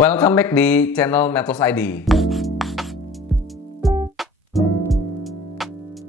Welcome back di channel Metals ID.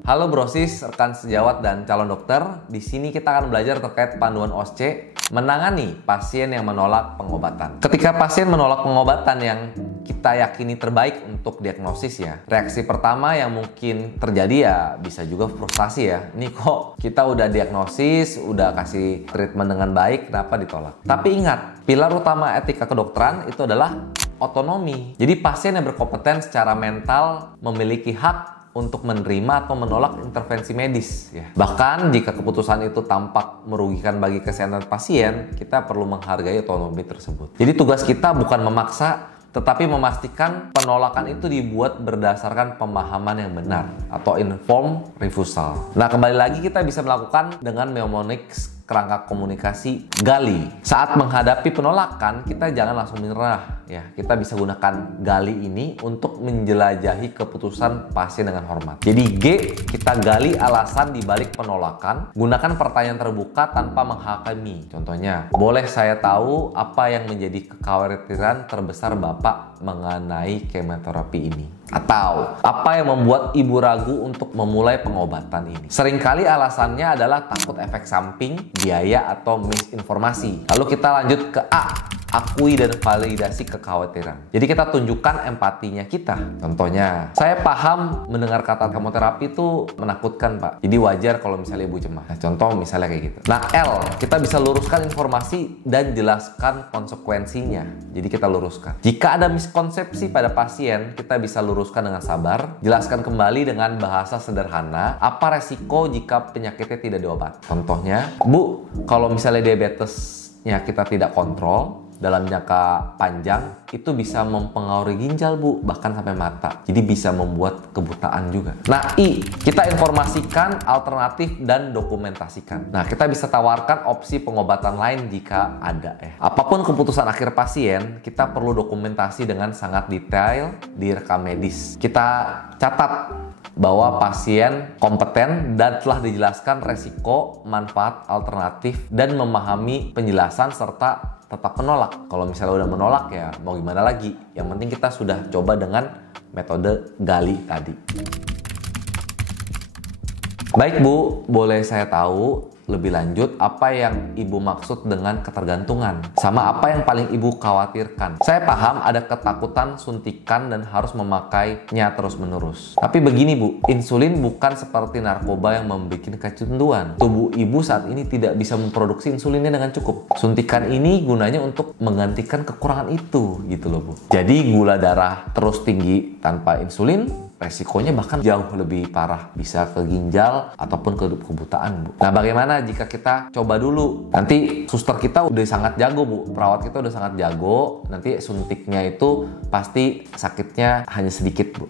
Halo brosis, rekan sejawat dan calon dokter. Di sini kita akan belajar terkait panduan OSCE menangani pasien yang menolak pengobatan. Ketika pasien menolak pengobatan yang kita yakini terbaik untuk diagnosis ya, reaksi pertama yang mungkin terjadi ya bisa juga frustasi ya. Ini kok kita udah diagnosis, udah kasih treatment dengan baik, kenapa ditolak? Tapi ingat, pilar utama etika kedokteran itu adalah otonomi. Jadi pasien yang berkompeten secara mental memiliki hak untuk menerima atau menolak intervensi medis ya. Bahkan jika keputusan itu tampak merugikan bagi kesehatan pasien, kita perlu menghargai otonomi tersebut. Jadi tugas kita bukan memaksa, tetapi memastikan penolakan itu dibuat berdasarkan pemahaman yang benar atau informed refusal. Nah, kembali lagi kita bisa melakukan dengan mnemonics kerangka komunikasi GALI. Saat menghadapi penolakan, kita jangan langsung menyerah ya. Kita bisa gunakan GALI ini untuk menjelajahi keputusan pasien dengan hormat. Jadi G, kita gali alasan di balik penolakan. Gunakan pertanyaan terbuka tanpa menghakimi. Contohnya, boleh saya tahu apa yang menjadi kekhawatiran terbesar Bapak mengenai kemoterapi ini? Atau apa yang membuat ibu ragu untuk memulai pengobatan ini? Seringkali alasannya adalah takut efek samping, biaya, atau misinformasi. Lalu kita lanjut ke A, akui dan validasi kekhawatiran. Jadi kita tunjukkan empatinya kita. Contohnya, saya paham mendengar kata kemoterapi itu menakutkan Pak. Jadi wajar kalau misalnya ibu cemas. Nah, contoh misalnya kayak gitu. Nah, L, kita bisa luruskan informasi dan jelaskan konsekuensinya. Jadi kita luruskan. Jika ada miskonsepsi pada pasien, kita bisa luruskan dengan sabar. Jelaskan kembali dengan bahasa sederhana apa resiko jika penyakitnya tidak diobati. Contohnya, Bu, kalau misalnya diabetesnya kita tidak kontrol dalam jangka panjang, itu bisa mempengaruhi ginjal Bu, bahkan sampai mata. Jadi bisa membuat kebutaan juga. Nah, I, kita informasikan alternatif dan dokumentasikan. Nah, kita bisa tawarkan opsi pengobatan lain jika ada ya. Apapun keputusan akhir pasien, kita perlu dokumentasi dengan sangat detail di rekam medis. Kita catat bahwa pasien kompeten dan telah dijelaskan resiko, manfaat, alternatif, dan memahami penjelasan serta tetap menolak. Kalau misalnya udah menolak ya mau gimana lagi. Yang penting kita sudah coba dengan metode gali tadi. Baik Bu, boleh saya tahu lebih lanjut apa yang Ibu maksud dengan ketergantungan? Sama apa yang paling Ibu khawatirkan? Saya paham ada ketakutan suntikan dan harus memakainya terus-menerus. Tapi begini Bu, insulin bukan seperti narkoba yang membuat kecanduan. Tubuh Ibu saat ini tidak bisa memproduksi insulinnya dengan cukup. Suntikan ini gunanya untuk menggantikan kekurangan itu gitu loh Bu. Jadi gula darah terus tinggi tanpa insulin, resikonya bahkan jauh lebih parah, bisa ke ginjal ataupun ke kebutaan Bu. Nah, bagaimana jika kita coba dulu? Nanti suster kita udah sangat jago Bu, perawat kita udah sangat jago, nanti suntiknya itu pasti sakitnya hanya sedikit Bu.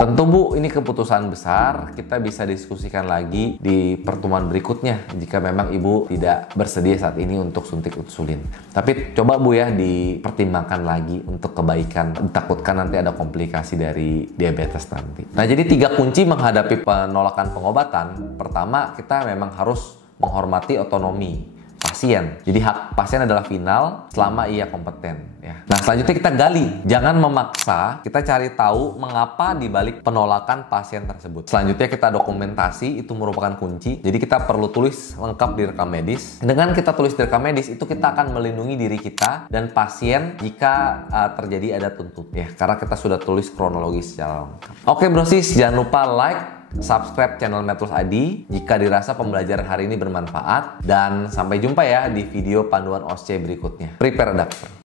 Tentu Bu, ini keputusan besar, kita bisa diskusikan lagi di pertemuan berikutnya jika memang Ibu tidak bersedia saat ini untuk suntik insulin. Tapi coba Bu ya dipertimbangkan lagi untuk kebaikan, ditakutkan nanti ada komplikasi dari diabetes nanti. Nah, jadi 3 kunci menghadapi penolakan pengobatan. Pertama, kita memang harus menghormati otonomi pasien. Jadi hak pasien adalah final selama ia kompeten ya. Nah, selanjutnya kita gali. Jangan memaksa, kita cari tahu mengapa dibalik penolakan pasien tersebut. Selanjutnya kita dokumentasi, itu merupakan kunci. Jadi kita perlu tulis lengkap di rekam medis. Dengan kita tulis di rekam medis itu kita akan melindungi diri kita dan pasien jika terjadi ada tuntut ya. Karena kita sudah tulis kronologi secara lengkap. Oke brosis, jangan lupa like, subscribe channel Metals ID jika dirasa pembelajaran hari ini bermanfaat, dan sampai jumpa ya di video panduan OSCE berikutnya. Prepare adapter.